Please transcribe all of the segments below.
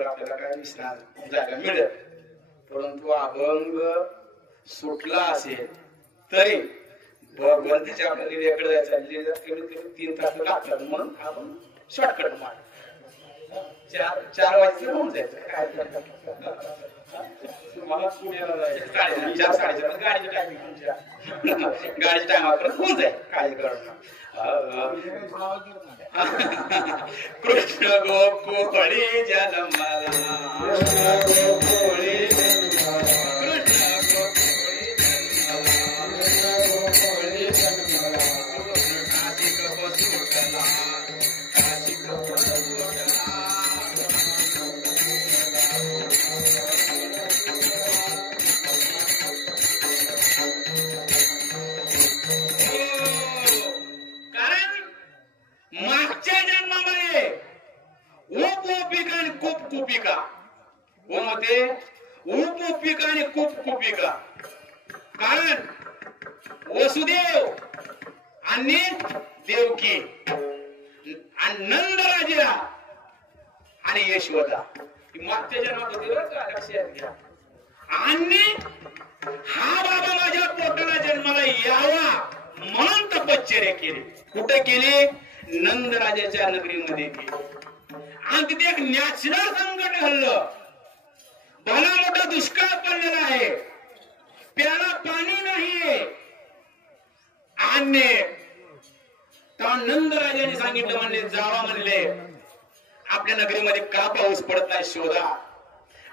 तर आपल्याला काय विश्रांती जागा मिळेल. परंतु अभंग सुटला असेल तरी भगवंतीच्या आपल्या लिलेकडे जायचं कमीत कमी 3 तास लागतात. मग आपण शॉर्टकट मार 4 वाजता होऊन जायचं. काय तुम्हाला 4 साडेचार गाडीच्या टायमिंग तुमच्या गाडीच्या टायमापर्यंत होऊन जाईल. काय करणं. कृष्ण गोकुळी जन्मला कारण वसुदेव आणि देवकी आणि नंदराजा आणि यशोदा मागच्या जन्मात होते बरं का, लक्षात घ्या. आणि हा बाबा माझ्या पोटाला जन्माला यावा म्हणून तपश्चर्या केली. कुठे केली? नंदराजाच्या नगरीमध्ये केली. आणि तिथे एक नॅचरल संकट घडलं. भला मोठा दुष्काळ पडलेला आहे, प्याला पाणी नाहीये. आणि नंदराजाने सांगितलं, म्हणले जावा, म्हणले आपल्या नगरीमध्ये का पाऊस पडत नाही शोधा.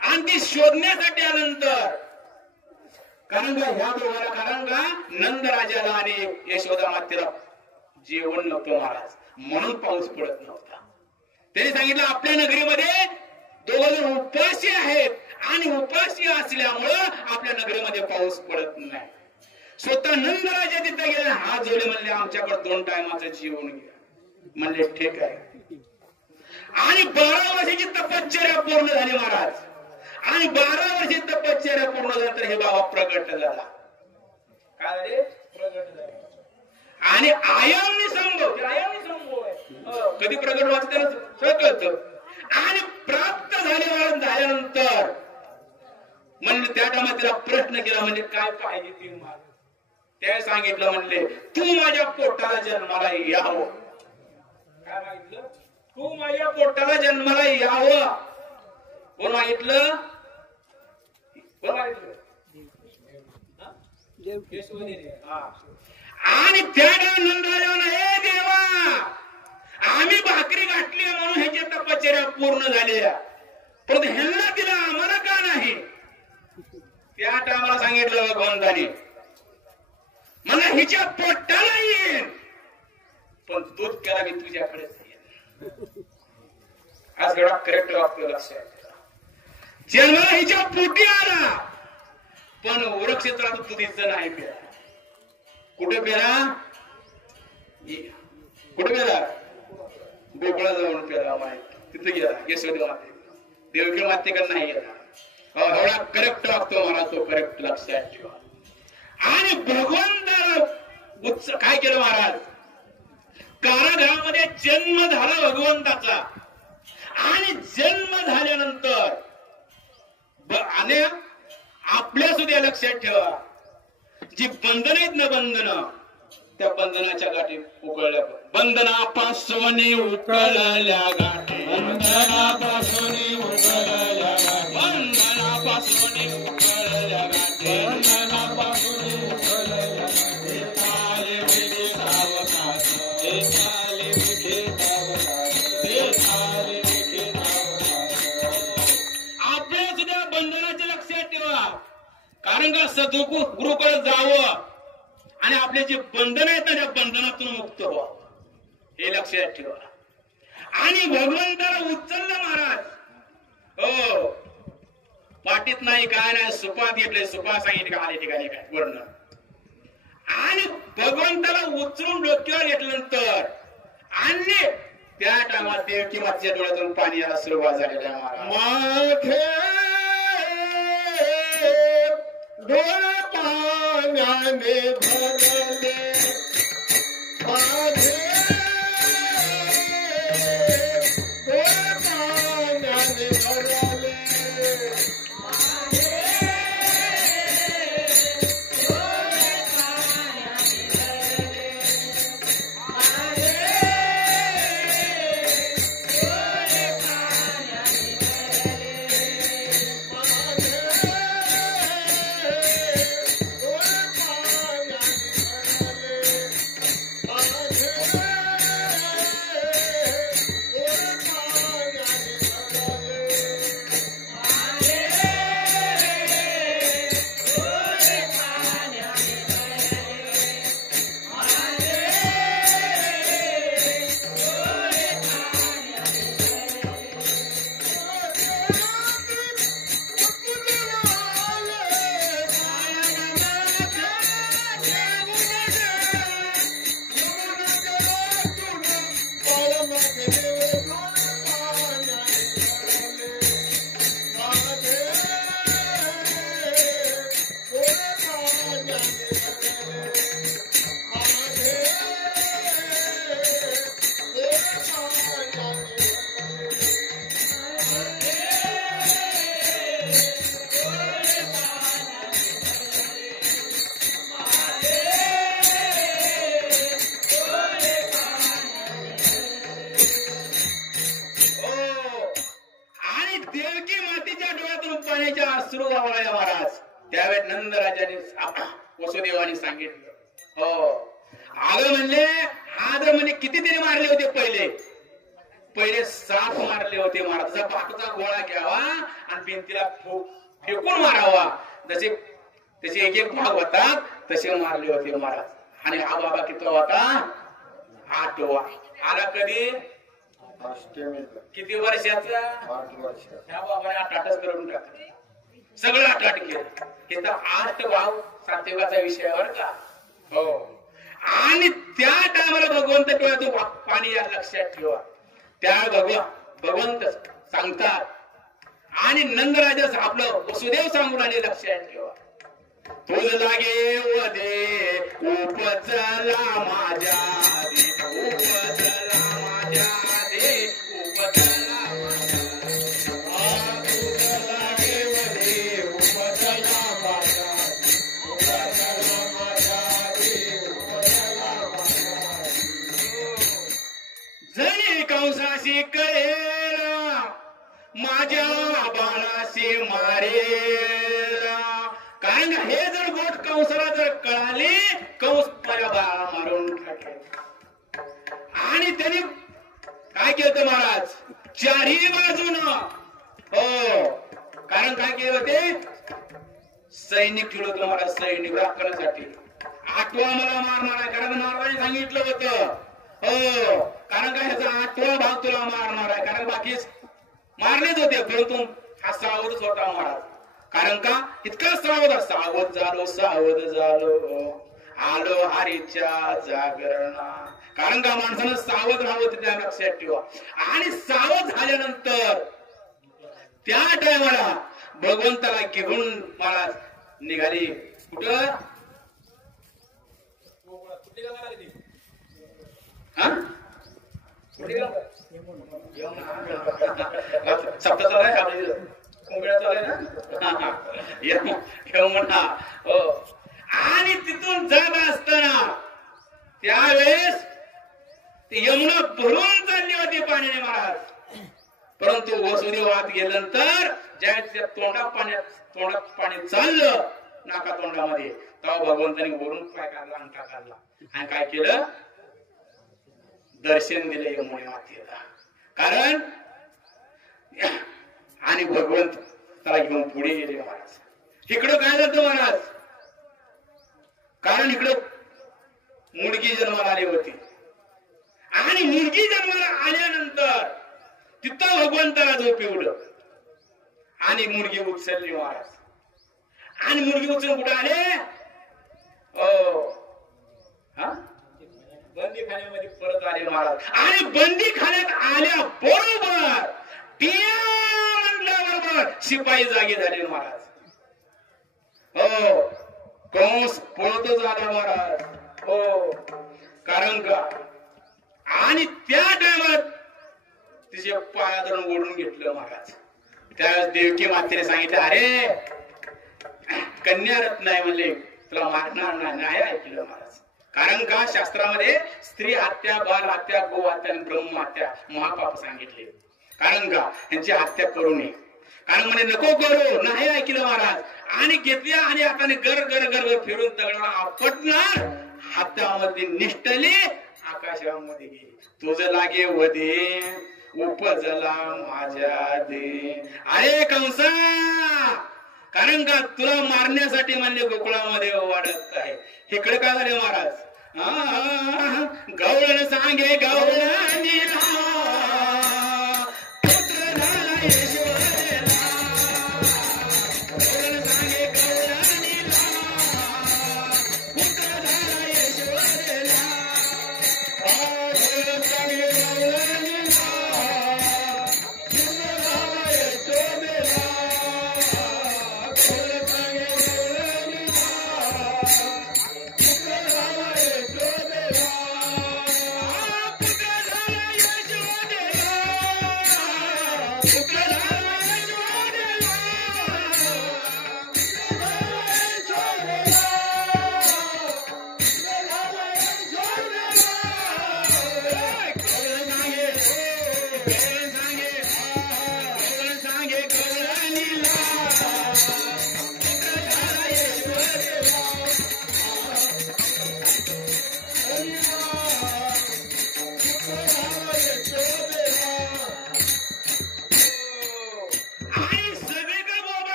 आणि ती शोधण्यासाठी आल्यानंतर कारण का ह्या दोघांना, कारण का नंदराजाला आणि यशोदा मातेला जेवण नव्हतं महाराज, म्हणून पाऊस पडत नव्हता. त्यांनी सांगितलं आपल्या नगरीमध्ये दोघं उपाशी आहेत आणि उपाशी असल्यामुळं आपल्या नगरीमध्ये पाऊस पडत नाही. स्वतः नंदराजा तिथे गेले, हात जोडले, म्हणले आमच्याकडे 2 टायमाचं जेवण घ्या. म्हणले ठीक आहे. आणि 12 वर्षाची तपश्चर्या पूर्ण झाली महाराज. आणि 12 वर्षी तपश्चर्या पूर्ण झाली तर हे बाबा प्रगट झाला. काय प्रगट झाला. आणि आयामनी संभव कधी प्रगट व्हायचं त्याला सगळं कळतं. आणि प्राप्त झाल्यानंतर म्हणले त्या टायमात त्याला प्रश्न केला, म्हणजे काय पाहिजे ती माग. त्या सांगितलं, म्हणले तू माझ्या पोटाला जन्माला यावं. काय मागितलं? तू माझ्या पोटाला जन्माला यावं. कोण मागितलं? कोण मागितलं? आणि त्या नंदराजाने, हे देवा आम्ही भाकरी घातली म्हणून ह्याची तपश्चर्या पूर्ण झाल्या, परंतु ह्यांना दिला आम्हाला का नाही? त्या टायमाला सांगितलं भगवंताने, मला हिच्या पोटाला येईल पण दूध प्याला मी तुझ्याकडेच येईल. आज एवढा करेक्ट वाक्य लक्षात ठेवा. जन्माला हिच्या पोटी आला पण वृक्षेत्रात दुधीचं नाही प्याला. कुठे प्याला? कुठे प्याला? गोकुळा जाऊन प्याला. तिथे गेला यशोदा माते, देवकी मातेकडे नाही गेला. एवढा करेक्ट वागतो मला, तो करेक्ट लक्षात ठेवा. आणि भगवंताला काय केलं महाराज? कारागृहामध्ये जन्म झाला भगवंताचा. आणि जन्म झाल्यानंतर आणि आपल्या सुद्धा लक्षात ठेवा, जी बंधन आहेत ना, बंधन, त्या बंधनाच्या गाठी उकळल्या. बंधनापासून उकळल्या गाठी, बंधनापासून उकळल्या गाठी, बंधनापासून उकळल्या गाठी, बंधनापासून उकळल्या गाठी. चाले विधी सावकाश, ते चाले विधी सावकाश, ते चाले विधी सावकाश. आपल्या सुद्धा बंधनाचे लक्षात ठेवा. कारण का सद्गुरूकडे जावं आणि आपले जे बंधन आहेत ना, त्या बंधनातून मुक्त व्हावं, हे लक्षात ठेवा. आणि भगवंताला उचललं महाराज. हो, पाटीत नाही, काय नाही, सुपात घेतले, सुपा सांगितले का ठिकाणी काय वर्णन. आणि भगवंताला उचलून डोक्यावर घेतल्यानंतर आणि त्या टायमात देवकी मातेच्या डोळ्यातून पाणी यायला सुरुवात झालेली आहे महाराज. डोळे पाण्याने भरले, माझे डोळे पाण्याने भरले. सुरू झाला महाराज. त्यावेळेस नंदराजाने वसुदेवाने सांगितलं, हो आग म्हणले किती तरी मारले होते पहिले 7 मारले होते महाराजाचा पाठचा गोळा घ्यावा आणि भिंतीला फेकून मारावा. जसे त्याचे एक भाग होतात तसे मारले होते महाराज. आणि हा बाबा किती होता? 8वा. आला कधी? किती वर्षाचा? 8 वर्ष. ह्या बाबाने 8 करून टाकले, सगळं 8 केलं. इथं 8 भाव सात्विकाचा विषय बर का. हो. आणि त्या टायमाला भगवंत किंवा तो पाणी या लक्षात ठेवा. त्या भगवंत सांगतात आणि नंदराजा आपलं वसुदेव सांगून आले लक्षात ठेवा. तुझ लागे वदे उपजला माझ्या दे, उपजला माझ्या दे, उपजला माझ्या तुझ लागे वदे उपजला माझ्या, उपजला माझ्या दे, उपजला माझ्या. जरी कंसाशी कळेला माझ्या बाणाशी मारेला. कारण हे जर गोष्ट कंसाला जर कळाली, कंस माझ्या बाळा मारून टाकेल. आणि त्यांनी काय केलं महाराज? 4ही बाजूनं, हो कारण काय केलं होते? सैनिक ठेवलं होतं महाराज, सैनिक राखण्यासाठी. 8वा मला मारणार आहे कारण महाराजांनी सांगितलं होतं. हो कारण काय ह्याचा 8वा भाग तुला मारणार आहे. कारण बाकी मारलेच होते परंतु हा सावधच होता महाराज. कारण का? इतका सावध झालो आलो हरीच्या जागरणा. कारण का? माणसानं सावध राहावं त्या लक्षात ठेवा. आणि सावध झाल्यानंतर त्या टायमाला भगवंताला घेऊन महाराज निघाली. कुठं? सप्ता चालू आहे, कुंभेळा चालू आहे ना. यमुना. आणि तिथून जात असताना त्यावेळेस यमुना भरून चालली होती पाण्याने महाराज. परंतु वसुदेव आत गेल्यानंतर ज्यावेळेस त्या तोंडात पाणी चाललं नाका तोंडामध्ये, तेव्हा भगवंताने वरून पाय काढला, अंगठा काढला आणि काय केलं? दर्शन दिले यमुने मातेला. कारण आणि भगवंत त्याला घेऊन पुढे गेले महाराज. इकडं काय झालं महाराज? कारण इकडं मुलगी जन्माला आली होती आणि मुलगी जन्माला आल्यानंतर तिथं भगवंताला झोपिवलं आणि मुलगी उचलली महाराज. आणि मुलगी उचलून कुठे आले? बंदी खाण्यामध्ये परत आले महाराज. आणि बंदी खाण्यात आल्या बरोबर म्हटल्याबरोबर शिपाई जागे झाले महाराज. हो कंस पळतच आला महाराज. हो कारण का? आणि त्या टायमात तिचे पाया धरून ओढून घेतलं महाराज. त्यावेळेस देवकी मातेने सांगितलं, अरे कन्या रत्न आहे म्हणले तुला मारणार नाही. ऐकलं महाराज. कारण का? शास्त्रामध्ये स्त्री हत्या, बाल हत्या, गो हत्या आणि ब्रह्म हत्या महापाप सांगितले. कारण का? यांची हत्या करू नये. कारण म्हणे नको करू, नाही ऐकलं महाराज. आणि घेतल्या आणि हाताने गर गर गर गर फिरून दगडाला आपटणार. हातामध्ये निष्ठले आकाशामध्ये गेली. तुझं लागे वदे उपजला माझ्या दे. अरे कंसा, कारण का तुला मारण्यासाठी म्हणजे गोकुळामध्ये वाढत आहे. इकडे काय झाले महाराज? गवळण सांगे गवळणी Look at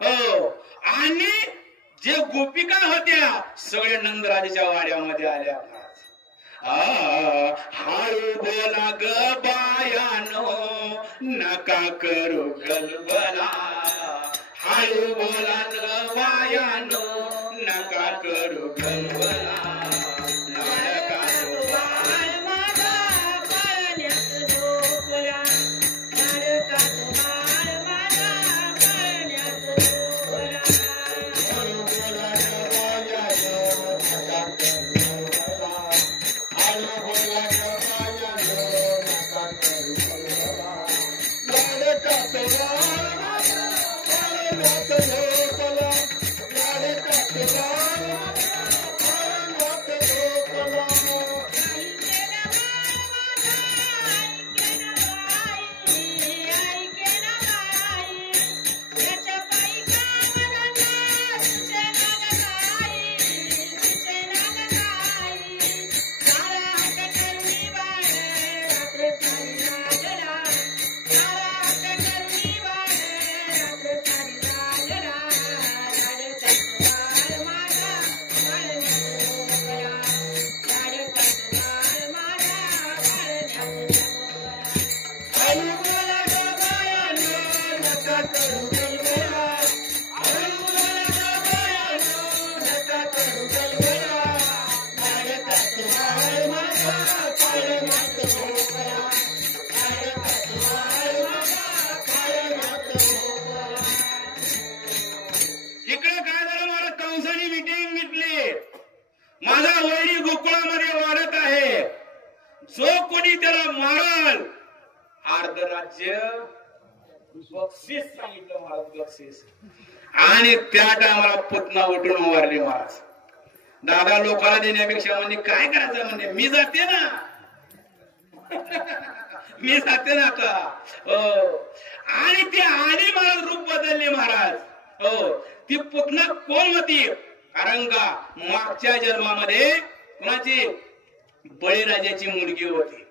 हो, आणि जे गोपिका होत्या सगळ्या नंदराजाच्या वाड्यामध्ये आल्या. हळू बोला ग बायानो नका करू गलबला, हळू बोला ग बायानो नका करू गलबला. माझा वैरी गोकुळामध्ये वाढत आहे. जो कोणी त्याला मारल अर्ध राज्य बक्षीस सांगितलं महाराज, बक्षीस. आणि त्या टायमाला पुतना उठून मारली महाराज. दादा लोकांना देण्यापेक्षा म्हणजे काय करायचं, म्हणजे मी जाते ना मी जाते ना आता. आणि ती आली महाराज, रूप बदलले महाराज. हो, ती पुतना कोण होती? कारण का मागच्या जन्मामध्ये कुणाची? बळीराजाची मुलगी होती.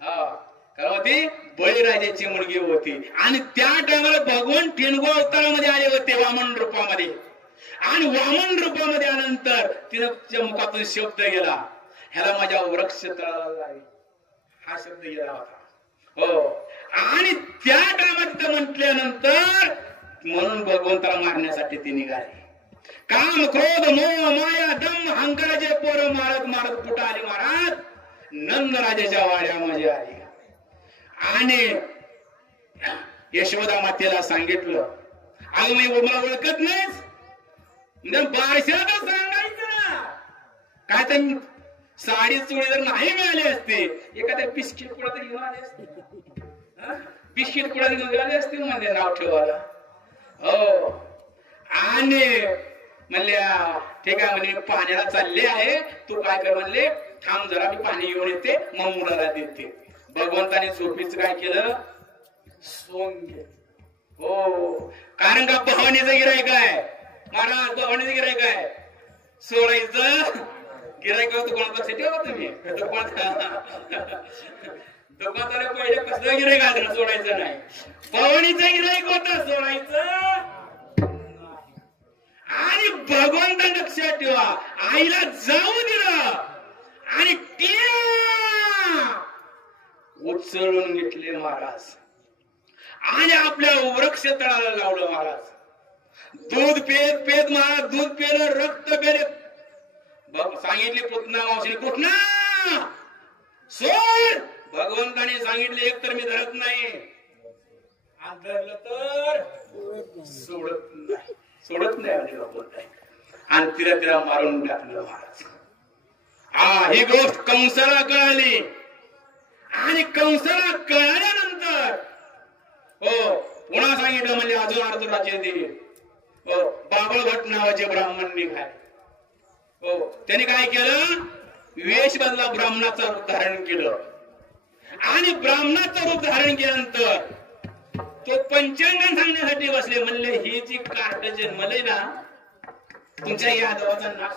काय होती? बळीराजाची मुलगी होती. आणि त्या टायमाला भगवान ठेणगो अवतारामध्ये आले होते वामन रूपामध्ये. आणि वामन रूपामध्ये आल्यानंतर तिच्या मुखातून शब्द गेला, ह्याला माझ्या वृक्ष तळाला जाईल, हा शब्द गेला होता. हो, आणि त्या टायमात म्हटल्यानंतर म्हणून भगवंताला मारण्यासाठी ती निघाली. काम क्रोध मोह माया दम अहंकाराचे पोर मारत मारत कुठं आली महाराज? नंदराजाच्या वाड्यामध्ये आली. आणि यशोदा मातेला सांगितलं, अगं मी मला ओळखत नाहीस, म्हणजे बारशाला सांगायचं ना. काय तर साडी चोळी जर नाही मिळाली असते, एखाद्या बिस्किट पुढा तरी घेऊन आले असते, बिस्किट पुढा घेऊन आले असते म्हणजे नाव ठेवायला. हो, आणि म्हणल्या ठीक आहे म्हणे, पाण्याला चालले आहे, तू काय कर म्हणले, थांब जरा मी पाणी घेऊन येते, मग मुलाला देते. भगवंताने झोपीच काय केलं? सोंग घेतलं. हो, कारण का भवानीचं गिरायक आहे महाराज, भवानीचं गिरायक आहे. सोडायचं गिरायक दुकानात लक्ष ठेवा तुम्ही. दुकानात पहिले कसलं गिरायक आहे, सोडायचं नाही. भवानीचं गिरायक होतं, सोडायचं. आणि भगवंता लक्षात ठेवा, आईला जाऊ दिलं आणि उचलून घेतले महाराज आणि आपल्या वृक्ष तळाला लावलं महाराज. दूध पेत पेत महाराज, दूध पेलं, रक्त पेले. सांगितले पुतना मावशी, पुतना सोड. भगवंताने सांगितले, एक तर मी धरत नाही, आणि धरलं तर सोडत नाही, सोडत नाही भगवंत. आणि तिला मारून टाकलं महाराज. ही गोष्ट कंसाला कळाली. आणि कंसाला कळाल्यानंतर हो पुन्हा सांगितलं, म्हणजे अजून अर्धराज्य देईल. हो, बाबळ भट नावाचे ब्राह्मण निघाले. हो, त्याने काय केलं? वेश बदला, ब्राह्मणाचं रूप धारण केलं. आणि ब्राह्मणाचं रूप धारण केल्यानंतर तो पंचांगण सांगण्यासाठी बसले. म्हणले, ही जी कार्ड जन्मले ना, तुमच्या यादवाचा नाश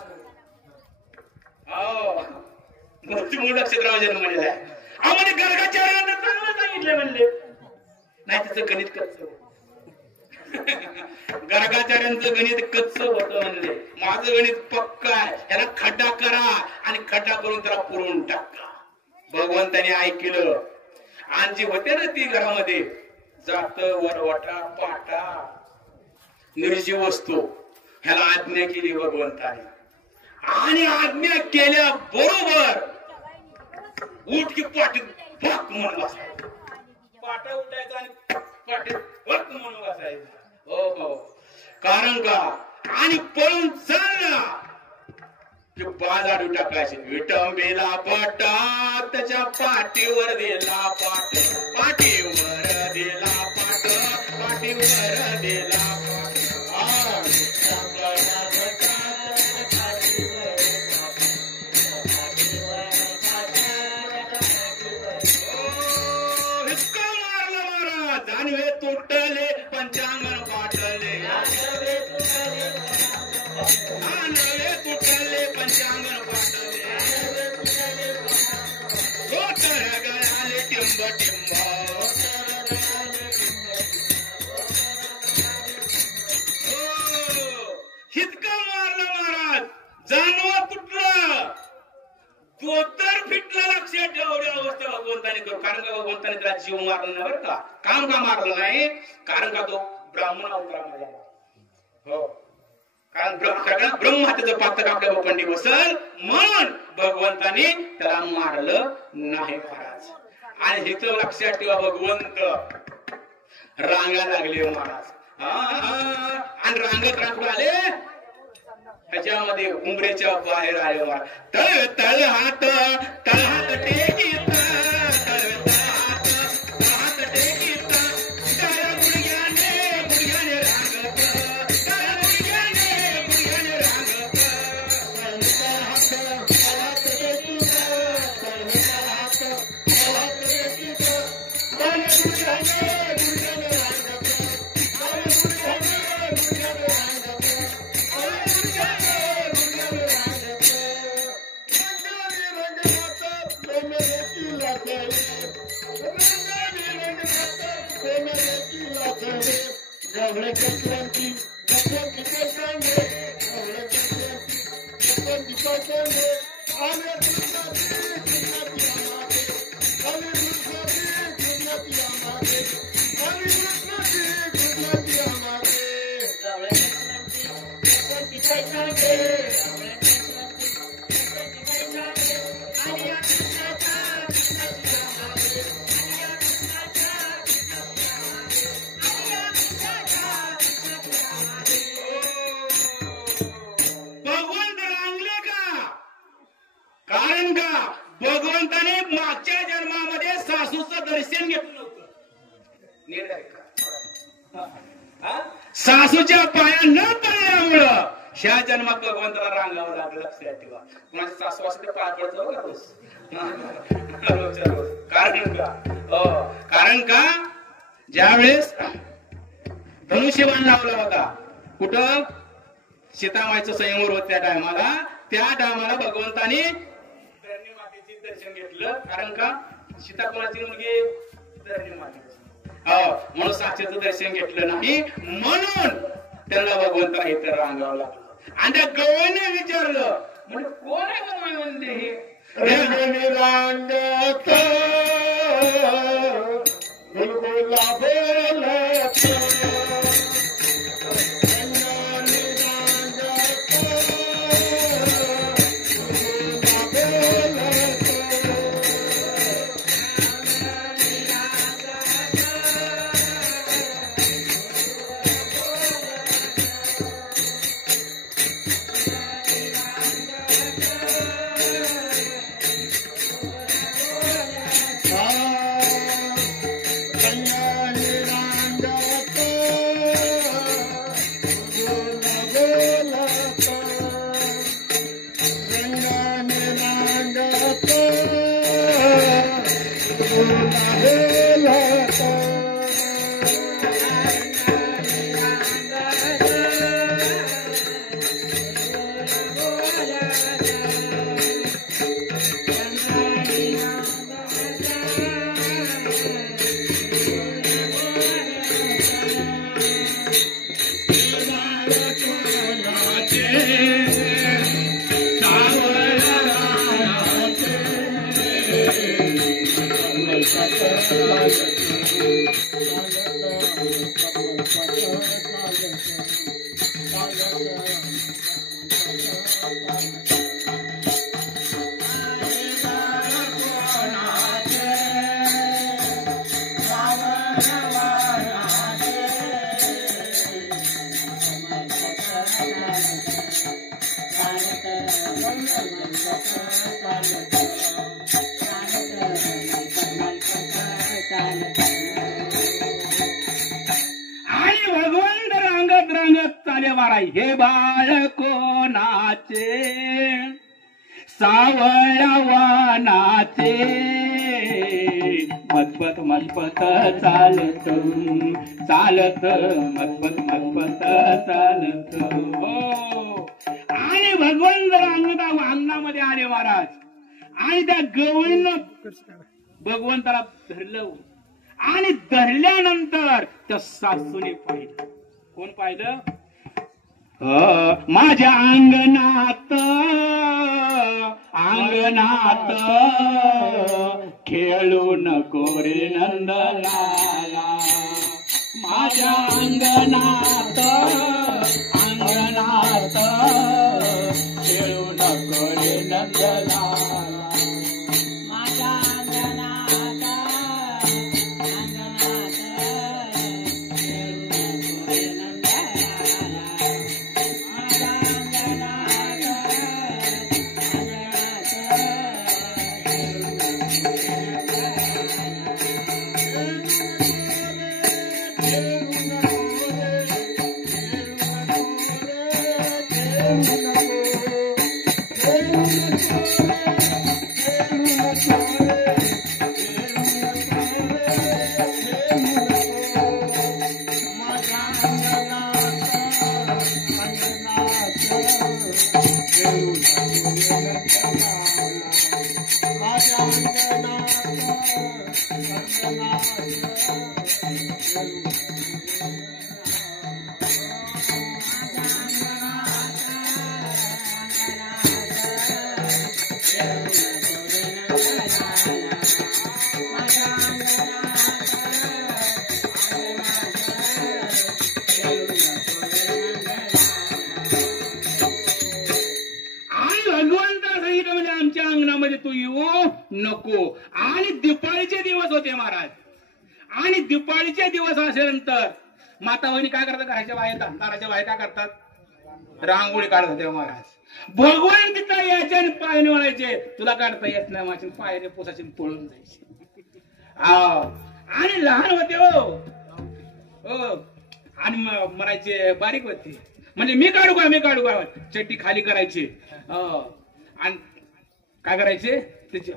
मूळ नक्षत्रावर जन्मलेला आहे. म्हणजे गर्गाच्या चांगलं सांगितलं म्हणले, नाही त्याचं गणित करतो. गर्गाचार्यांचं गणित कच्च होतं म्हणले, माझं गणित पक्का आहे, याला खड्डा करा आणि खड्डा करून त्याला पुरवून टाका. भगवंताने ऐकलं. आणि जी होते ना ती घरामध्ये जात वरवटा पाटा निर्जीव वस्तू, ह्याला आज्ञा केली भगवंताने. आणि आज्ञा केल्या बरोबर उठ की पाठीत भक म्हणून बसायचं, पाटा उठायचा आणि पाठीत भक म्हणून बसायचं. हो हो. कारण का आणि पळून चालला की बाज आडू टाकायचे. विटंबीला पाटा त्याच्या पाठीवर दिला पाट, पाठीवर दिला पाट, पाठीवर दिला पाट. जानवे तुटले पंचांगण पाटले, जानवे तुटले पंचांगण पाटले, गोटर गळाले टिंब टिंब. हितका मारला महाराज, जानवा तुटलं, दोतर फिटलं. लक्षात ठेव, एवढी अवस्था भगवंताने करू. कारण का भगवंताने त्याला जीव मारला नाही बरं का, काम का मारलं नाही, कारण का तो ब्राह्मण अवतारामध्ये आला. हो, कारण ब्रह्महत्येचं पातक आपल्या भोपंडी बसल म्हणून भगवंताने त्याला मारलं नाही महाराज. आणि हिचं लक्षात ठेवा, भगवंत रांगा लागले महाराज. आणि रांगत रांगत आले, ह्याच्यामध्ये उंबरेच्या बाहेर आले महाराज. तळ तळ हात, तळ हात टेकीत, तळ तळ हात, तळ हात टेकीत, तळ गुडघ्याने गुडघ्याने रांगत, तळ गुडघ्याने गुडघ्याने रांगत. तळ हात, तळ हात टेकीत, तळ हात, तळ हात टेकीत, तळ गुडघ्याने गुडघ्याने रांगत, तळ गुडघ्याने गुडघ्याने रांगत. भगवंताने मागच्या जन्मामध्ये सासूचं दर्शन घेतलं होतं. सासूच्या पाया न पडल्यामुळं ह्या जन्मात भगवंताला रांगावं लागलं. लक्षात ठेवा, माझ्या सासू असते पाय पडतो का. कारण का ज्यावेळेस धनुष्यबाण लावला होता कुठं, सीतामाईचं संयमवर होत त्या टायमाला भगवंताने दर्शन घेतलं. कारण का सीता कोणाची मुलगी, धरणी मातेची. म्हणून साक्षीचं दर्शन घेतलं नाही, म्हणून त्यांना भगवंता इथं रांगावं लागलं. आणि त्या गवळीने विचारलं, म्हणजे कोण आहे गवळी म्हणते हे रांगत बिलकुला बोलत. हे बाळ कोणाचे सावळवानाचे मजपत मजपत चालत चालत मजपत मजपत चालत हो. आणि भगवान जर अंगणामध्ये आले महाराज आणि त्या गवळीनं भगवंताला धरलं आणि धरल्यानंतर त्या सासूने पाहिलं. कोण पाहिलं? माझ्या अंगणात अंगणात खेळू नको रे नंदलाला. माझ्या अंगणात अंगणात खेळू नको रे नंदलाला. माझ्या अंगणात अंगणात खेळू नको रे नको. आणि दिपाळीचे दिवस होते महाराज. आणि दिपाळीचे दिवस असेल्यानंतर माता बहिणी काय करतात? घराच्या बाहेर दाराच्या बाहेर काय करतात? रांगोळी काढत होते महाराज. भगवान तिथं यायचे आणि पायने वळायचे. तुला काढता येत नाही माझी पायने पोसाचे पळून जायचे. आणि लहान होते हो आणि म्हणायचे बारीक होते म्हणजे मी काढू का मी काढू का चड्डी खाली करायची. आणि काय करायचे? त्याचे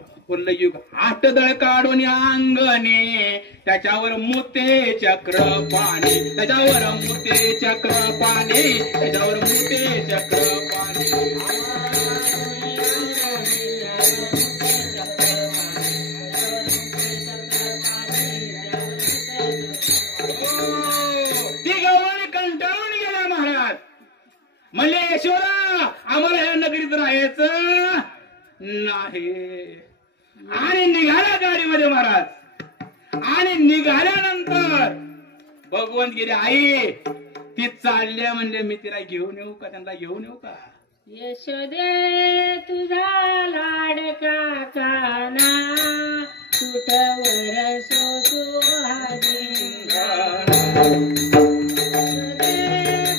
युग आटदळ काढून अंगणे त्याच्यावर मोते चक्र पाणी त्याच्यावर मोते चक्र पाणी त्याच्यावर मोते चक्र पाणी. ती गवळी कंटाळून गेला महाराज. म्हणले यशोदा आम्हाला ह्या नगरीत राहायचं नाही. आणि निघाला गाडीमध्ये महाराज. आणि निघाल्यानंतर भगवंत गेले आई ती चालल्या म्हणले मी तिला घेऊन येऊ का? त्यांना घेऊन येऊ का? यशोदे तुझा लाडका काना कुठवर सोसुहादी.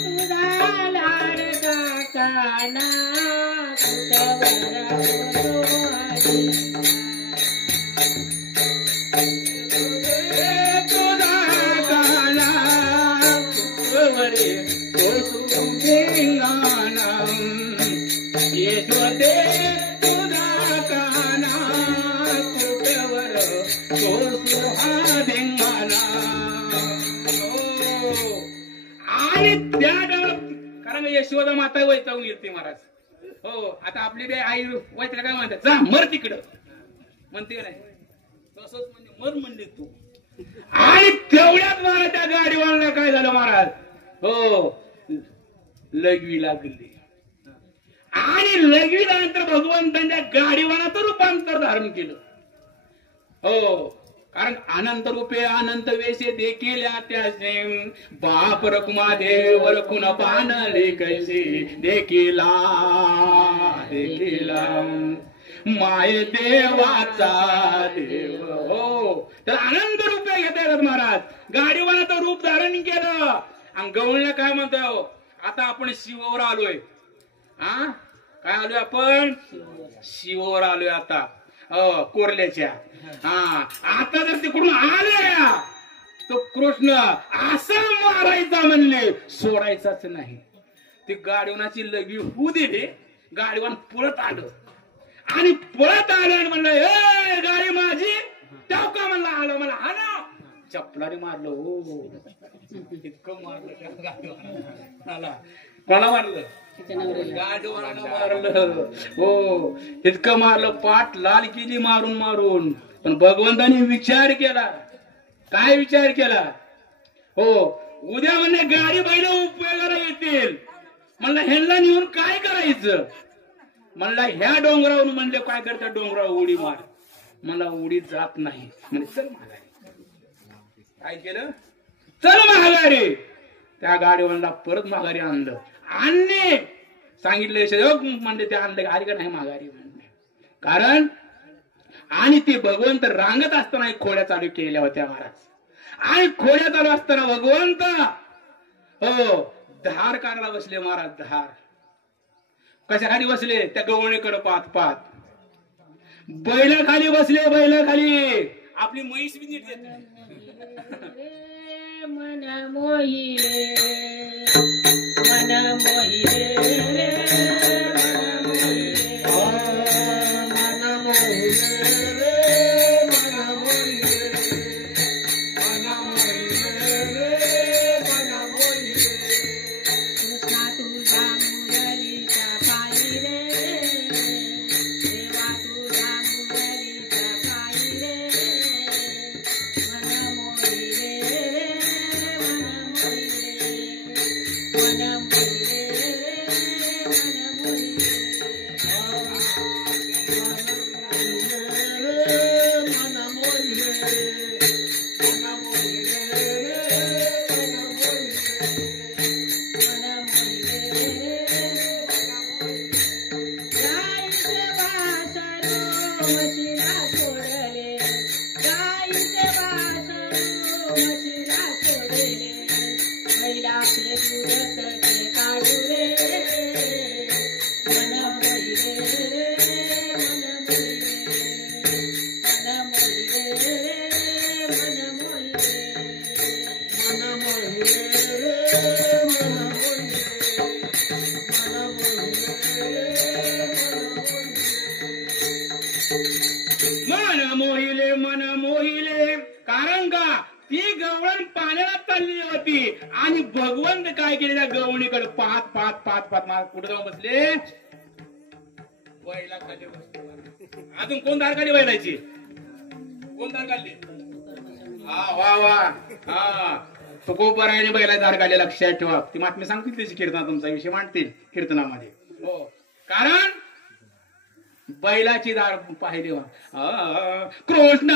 तुझा लाडका काना कुठवर सोसुहादी. आणि त्या गावात कारण यशोदा माता वैतावून येते महाराज. हो आता आपली बी आई वैताला काय म्हणतात? जा मर तिकडं म्हणते नाही तसंच म्हणजे मर म्हणले तू. आणि तेवढ्यात महाराज त्या गाडीवाल्याला काय झालं महाराज? हो लगवी लागली आणि लगवीनंतर भगवंतांच्या गाडीवानाचं रूपांतर धारण केलं. हो, कारण अनंत रूपे अनंत वेशे देखील त्याचे बाप रकुमा देव रकुन पानले कैसे देखिला देखिला माय देवाचा देव. हो, तर अनंत रूपे घेतात महाराज. गाडीवानाचं रूप धारण केलं आणि गवळीला काय म्हणतो, आता आपण शिववर आलोय. हा, काय आलोय आपण? शिववर आलोय आता, कोरल्याच्या. हा, आता जर तिकडून आल्या तो कृष्ण असा मारायचा म्हणले, सोडायचाच नाही. ती गाडीवानाची लगवी होऊ दिली. गाडीवान पळत आलं आणि पळत आलं आणि म्हणलं, ए गाडी माझी तेव्हा का म्हणला आलं, मला हा ना चपलाने मारलं. हो, इतकं मारलं त्या गाडीवानाला. कोणा मारलं? गाडीवानाला मारलं. हो, इतकं मारलं, पाठ लाल केली मारून मारून. पण भगवंतानी विचार केला. काय विचार केला? हो, उद्या म्हणजे गाडी बैल उपयोगाला येतील. म्हणलं ह्यांना नेऊन काय करायचं? म्हणला ह्या डोंगरावरून म्हणले काय करतात, डोंगरावर उडी मार. मला उडी जात नाही. म्हणजे चल माघारी. काय केलं? चल माघारी. त्या गाडीवाला परत माघारी आणलं. आणले सांगितलं म्हणले, ते आणले आली का नाही माघारी म्हणले. कारण आणि ते भगवंत रांगत असताना खोड्या चालू केल्या होत्या महाराज. आणि खोड्या चालू असताना भगवंत हो धार काढायला बसले महाराज. धार कशाखाली बसले? त्या गवळीकडे पाहत पाहत. बैलाखाली बसले. बैलाखाली आपली म्हैस बी नीट येते. मन मोहिले मन मोहिले मन मोहिले. कारण का ती गवळण पाण्याला चालली होती आणि भगवंत काय केले, त्या गवणीकडे पाहत पाहत पाहत पाहत कुठे जाऊन बसले? बैला खाली बसले. अजून कोण धार काढली बैलाची? कोण धार काढली? हा वा वा. हा, तुकोबरायाने बैला धार काढले. लक्षात ठेवा. ती महात्मे सांगतील त्याची कीर्तना, तुमचा विषय मांडतील कीर्तनामध्ये. हो, कारण बैलाची दार पाहिली. कृष्ण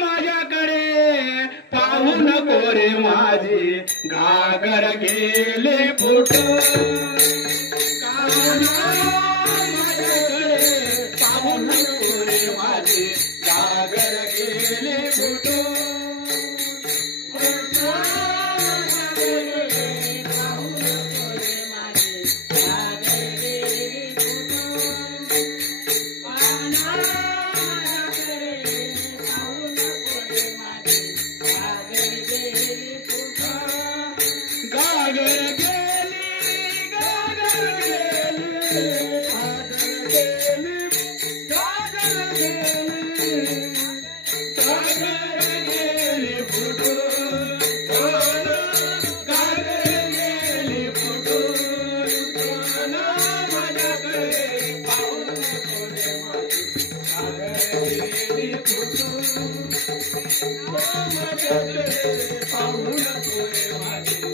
माझ्याकडे पाहू नको रे माझी घागर गेले फुटून. माझ्याकडे पाहू नको रे माझी घागर गेले फुटून. पाहू नको रे माझी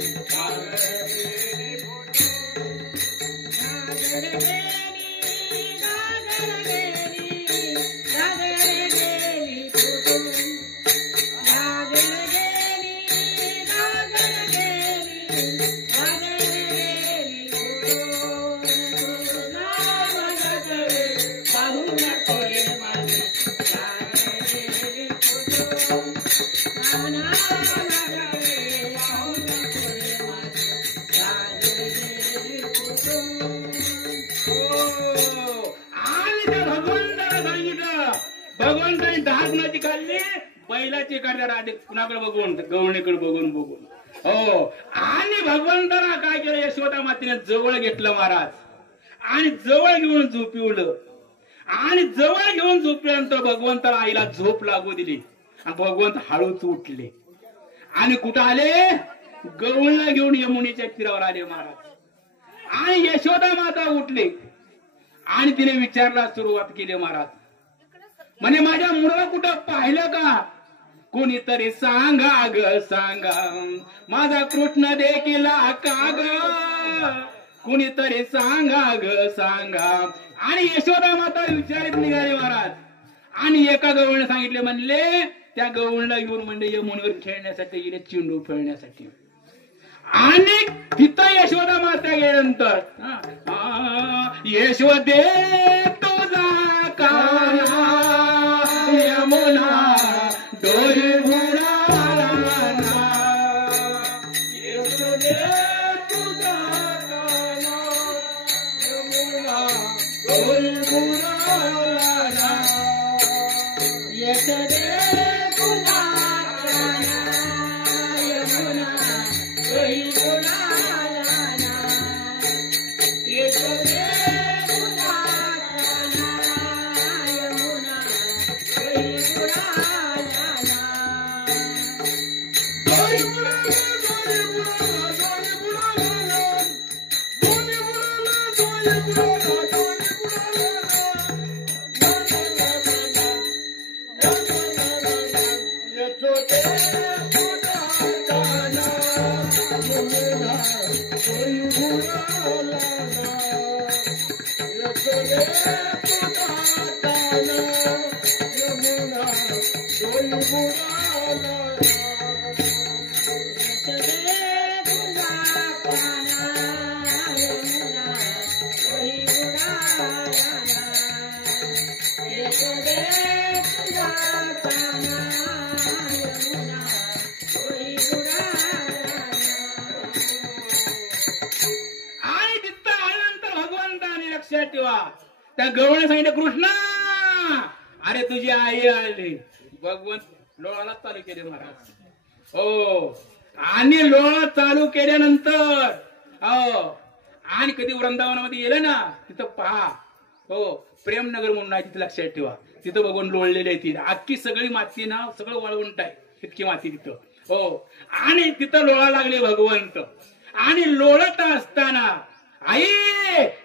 भगवंताने 10 कुणाची काढली, बैलाची काढल्या राधे कुणाकडे बघून, गवळणीकडे बघून बघून. हो, आणि भगवंताला काय केलं, यशोदा मातेने जवळ घेतलं महाराज, आणि जवळ घेऊन झोपिवलं, आणि जवळ घेऊन झोपल्यानंतर भगवंताला आईला झोप लागू दिली, आणि भगवंत हळूच उठले, आणि कुठं आले, गवळणा घेऊन यमुनेच्या तीरावर आले महाराज. आणि यशोदा माता उठले, आणि तिने विचारला सुरुवात केली महाराज, म्हणे माझ्या मुलाला कुठं पाहिलं का, कोणीतरी सांगा ग सांगा, माझा कृष्ण देखील का ग, कोणीतरी सांगा ग सांगा. आणि यशोदा माता विचारित निघाले महाराज, आणि एका गवळने सांगितले, म्हणले त्या गवळणला घेऊन म्हणजे यमुनेवर खेळण्यासाठी गेले, चिंडू खेळण्यासाठी. आणि तिथं यशोदा माता गेल्यानंतर, यशोदे तुझा काना यमुना डोरी बुडाला ना, यशोदे तुझा काना यमुना डोरी बुडाला ना, यशोदे तुझा काना यमुना डोरी बुडाला ना, यशोदे तुझा काना यमुना डोरी बुडाला ना. डोरी बुडाला, डोरी बुडाला, डोरी बुडाला, डोरी बुडाला, त्या गवळने सांगितलं, कृष्णा अरे तुझी आई आली. भगवंत लोळाला चालू केले महाराज. हो, आणि लोळा चालू केल्यानंतर हो, आणि कधी वृंदावनामध्ये गेलं ना, तिथं पहा, हो प्रेमनगर म्हणून आहे, तिथं लक्षात ठेवा, तिथं बघून लोळलेली आहे ती अख्खी सगळी माती ना, सगळं वाळवंट आहे इतकी माती तिथं. हो, आणि तिथं लोळा लागले भगवंत, आणि लोळत असताना आई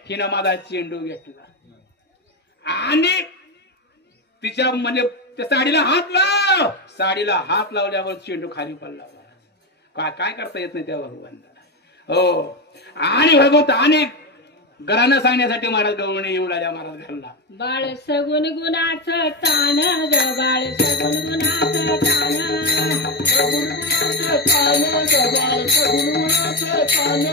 हिनं माझा चेंडू घेतला, आणि तिच्या म्हणजे त्या साडीला हात लाव, साडीला हात लावल्यावर चेंडू खाली पडला. काय करता येत नाही त्या भगवंताला. हो, आणि भगवंत आणि घरानं सांगण्यासाठी महाराज गवळणी येऊ लागल्या महाराज घरला. बाळ सगुण गुणाचं तान ग, बाळ सगुण गुणाचं तान, सगुण गुणाचं तान ग, बाळ सगुण गुणाचं तान,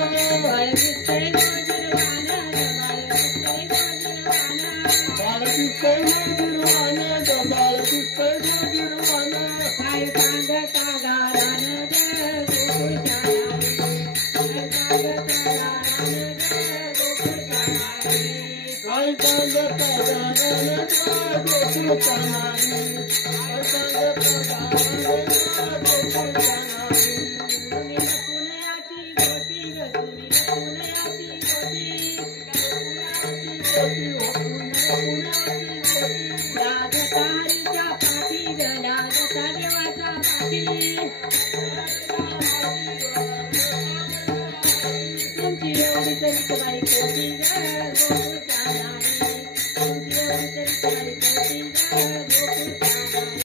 बाळ दिसतंय गोजिरवान ग, बाळ दिसतंय गोजिरवान, बाळ दिसतंय गोजिरवान ग, बाळ दिसतंय गोजिरवान. काय सांगता गारान ग गोकुळच्या नारी, काय सांगता गारान ग गोकुळच्या नारी, काय सांगता गारान ग गोकुळच्या नारी, काय सांगता गारान ग गोकुळच्या नारी. पुण्याची गोटी ग, पुण्याची गोटी, राजतारीच्या पाठी ग, राजता देवाच्या पाठी, तुमची एवढी तरी बाई कोटी ग,